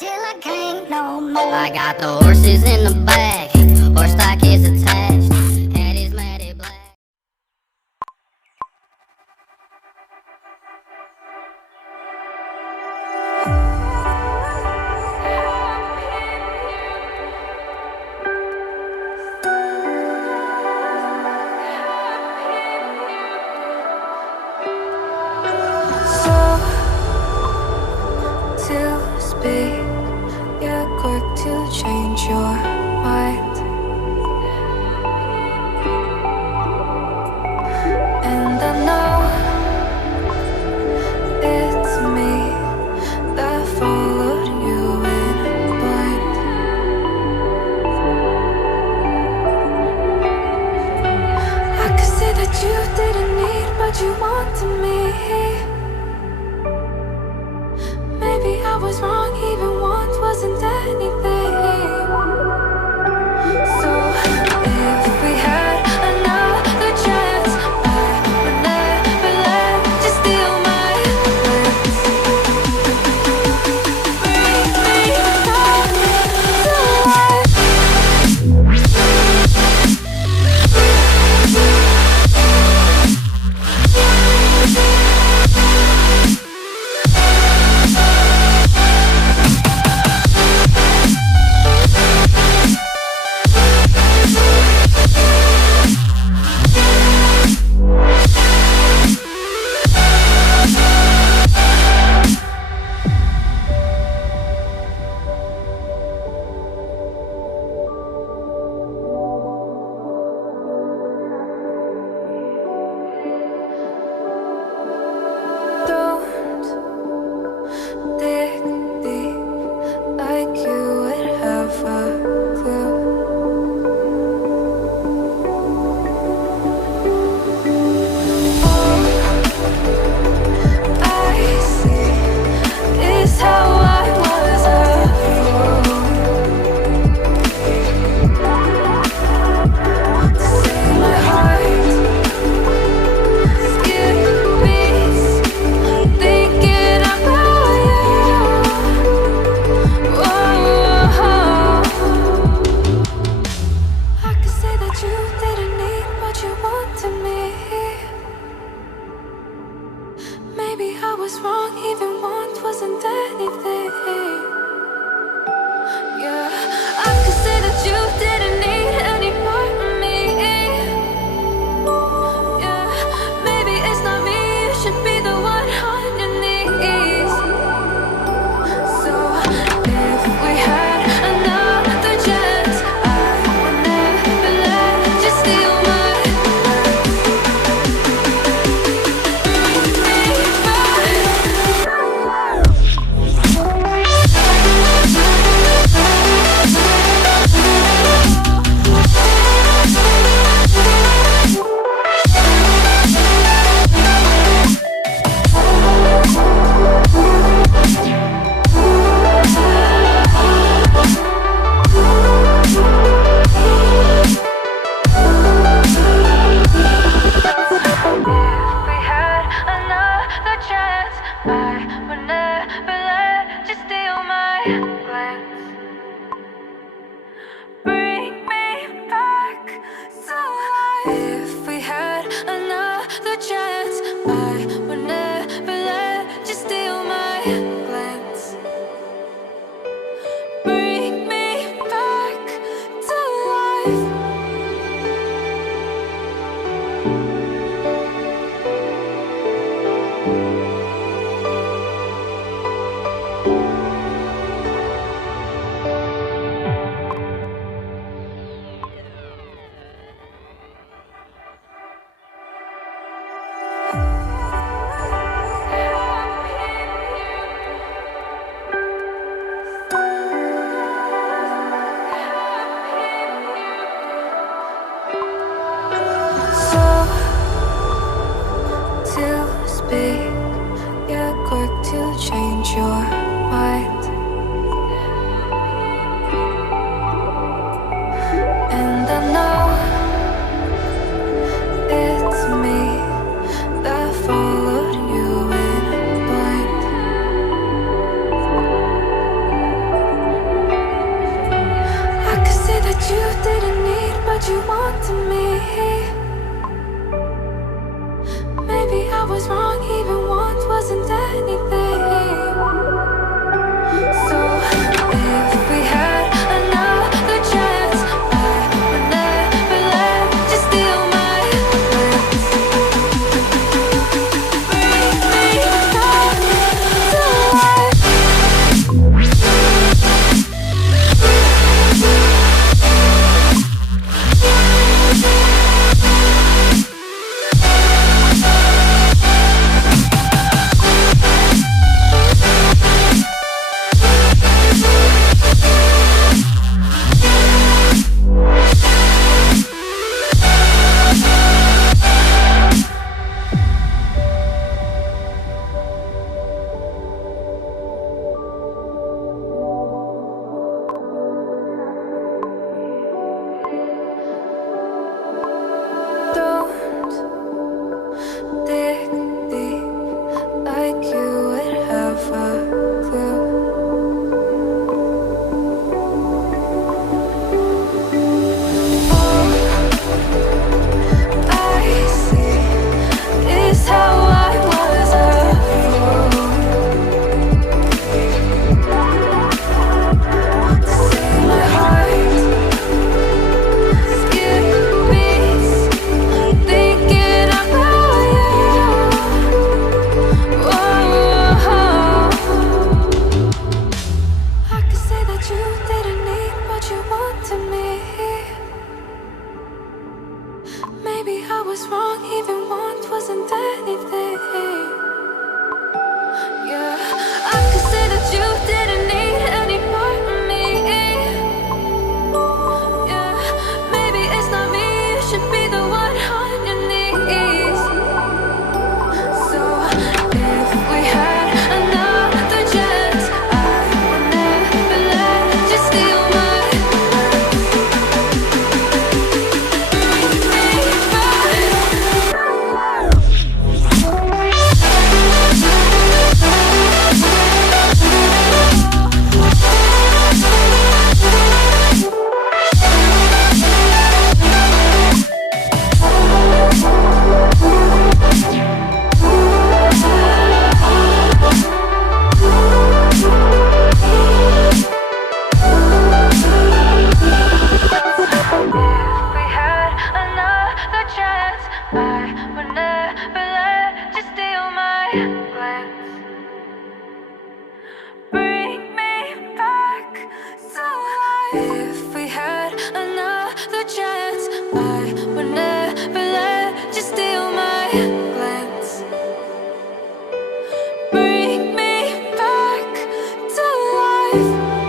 till I can't no more. I got the horses in the back, horse stock is attached, head is matted black. You're quick to change your mind, and I know it's me that followed you in blind. I could say that you didn't need, but you wanted me. Maybe I was wrong, even once wasn't anything. So if we had another chance, I would never let you steal my plans. Bring me back to life. You're quick to change your mind. If we had another chance, I would never let you steal my glance. Bring me back to life.